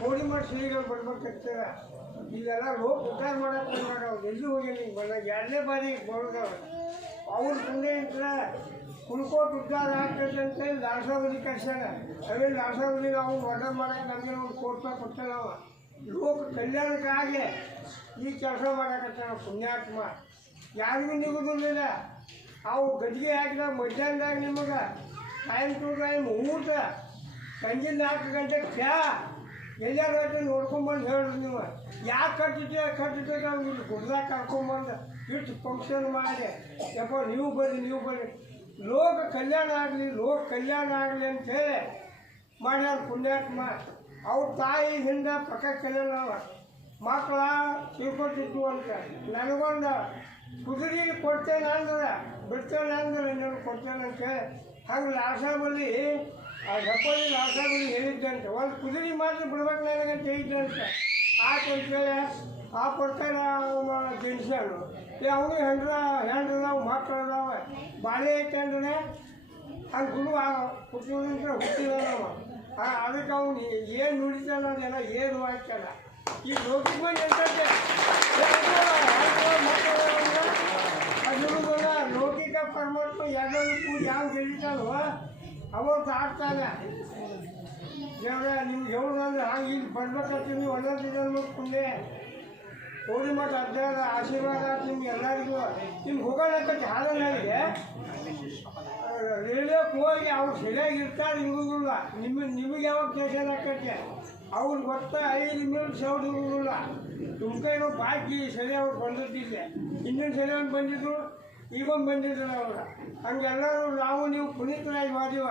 ಕೋಡಿಮಠ ಶ್ರೀಗಳು ಬರ್ಬೇಕಂತಾರ ಇಲ್ಲೆಲ್ಲ ಹೋಗಿ ಉದ್ಧಾರ ಮಾಡಕ್ಕೆ ಅವ್ರು ಎಲ್ಲಿ ಹೋಗಿ ಹಿಂಗೆ ಬಂದಾಗ ಎರಡನೇ ಬಾರಿ ಬರೋದವ್ರು ಅವ್ರ ತಂದೆ ಅಂತ ಕುಳ್ಕೋಟ್ ಉದ್ಧಾರ ಆಗ್ತದೆ ಅಂತ ಹೇಳಿ ದಾಸೋಗಲಿ ಕಳ್ಸ್ಯಾರ ಅವೇ ದಾಸೋಗಲಿಗೆ ನಾವು ಒಡ್ಡ ಮಾಡಕ್ಕೆ ನಮಗೆ ಒಂದು ಕೋಟಿ ರೂಪಾಯಿ ಅವ ಲೋಕ ಕಲ್ಯಾಣಕ್ಕಾಗಿ ಈ ಕೆಲಸ ಮಾಡಕತ್ತಾನ ಪುಣ್ಯಾತ್ಮ. ಯಾರಿಗೂ ನಿಗುದಿಲ್ಲ. ಅವು ಗದ್ಗೆ ಹಾಕಿದ ಮಧ್ಯಾಹ್ನದಾಗ ನಿಮಗೆ. ಟೈಮ್ ಟು ಟೈಮ್ ಊಟ. ಸಂಜೆ ನಾಲ್ಕು ಗಂಟೆ ಚಾ. ಎಲ್ಲಾರು ನೋಡ್ಕೊಂಬಂದು ಹೇಳ್ರಿ ನೀವು. ಯಾಕೆ ಕಟ್ಟಿದ್ದೆ ಕಟ್ಟಿದ್ದೆ ನಾವು ಇಲ್ಲಿ ಗುಡ್ದಾಗ ಕರ್ಕೊಂಬಂದು ಇಷ್ಟು ಫಂಕ್ಷನ್ ಮಾಡಿ. ಯಪ್ಪ, ನೀವು ಬರ್ರಿ ನೀವು ಬರ್ರಿ. ಲೋಕ ಕಲ್ಯಾಣ ಆಗಲಿ, ಲೋಕ ಕಲ್ಯಾಣ ಆಗಲಿ ಅಂತೇಳಿ ಮಾಡ್ಯಾರ ಪುಣ್ಯಾತ್ಮ. ಅವ್ರ ತಾಯಿ ಹಿಂದೆ ಪಕ್ಕ ಕಲ್ಯಾಣ ಮಕ್ಕಳ ತಿಳ್ಕೊತಿತ್ತು ಅಂತ. ನನಗೊಂದು ಕುದುರೆ ಕೊಡ್ತೇನೆ ಅಂದ್ರೆ, ಬಿಡ್ತೇನೆ ಅಂದ್ರೆ ನೀನು ಕೊಡ್ತೇನೆ ಅಂತ ಹಂಗೆ ಲಾಸಾಬಲ್ಲಿ ಆ ಹೆಬ್ಬಳ್ಳಿ ಲಾಸಾಬಲ್ಲಿ ಹೇಳಿದ್ದಂತೆ, ಒಂದು ಕುದುರೆ ಮಾತ್ರ ಬಿಡ್ಬೇಕು ನನಗಂತ ಹೇಳಿದ್ದಂತೆ. ಆತು ಅಂತೇಳಿ ಆ ಕೊಡ್ತಾರ ಏ, ಅವನು ಹೆಂಡ್ರ ಹೆಂಡ್ರ ಅದಾವ ಮಕ್ಕಳು ಅದಾವ ಬಾಳೆ ಐತೆ ಅಂದ್ರೆ ಹಂಗೆ ಗುರು ಹುಟ್ಟಿದ್ರೆ ಹುಟ್ಟಿದ ಅದಕ್ಕೆ ಅವನು ಏನು ನುಡಿತಾನ ಅದೆಲ್ಲ ಏನು ಆಯ್ತಲ್ಲ ಈ ಲೋಕಿಗೆ ಬಂದು ಎಂತಂತೆ ಅದ್ರ ಲೌಕಿಕ ಪರಮಾತ್ಮ ಎಲ್ಲರೂ ಪೂಜೆ ಯಾವ ಗೆಳಿತಾನೋ ಅವತ್ತು ಆಗ್ತಾನೆ. ದೇವ್ರೆ ನಿಮ್ಗೆ ಹೇಳೋದಂದ್ರೆ ಹಾಗೆ ಇಲ್ಲಿ ಬರ್ಬೇಕಂತ ನೀವು ದಿನ ಪುಣ್ಯ ಹೋಗಿ ಮಠ ಅಜ್ಜಾರ ಆಶೀರ್ವಾದ ನಿಮ್ಗೆ ಎಲ್ಲರಿಗೂ. ನಿಮ್ಗೆ ಹೋಗೋಣಕ್ಕೆ ಹಾಲು ನನಗೆ. ರೇಡಿಯೋಕ್ಕೆ ಹೋಗಿ ಅವ್ರು ಸರಿಯಾಗಿ ಇರ್ತಾರೆ ಇರುವುದಿಲ್ಲ ನಿಮ್ಮ, ನಿಮಗೆ ಯಾವಾಗ ಟೇಷನ್ ಆಕೈತೆ? ಅವ್ರು ಗೊತ್ತ ಐದು ಮಿನಿಟ್ ಸೌಡ್ ಇರುವುದಿಲ್ಲ ತುಮಕೈನೋ ಬಾಕಿ ಸರಿ ಅವ್ರು ಬಂದಿದ್ದಿಲ್ಲ. ಇನ್ನೊಂದು ಸರಿ ಒಂದು ಬಂದಿದ್ರು. ಈಗೊಂದು ಬಂದಿದ್ರು ಅವ್ರು ಹಂಗೆಲ್ಲರೂ ನಾವು ನೀವು ಪುನೀತರಾಗಿ ಮಾಡಿವ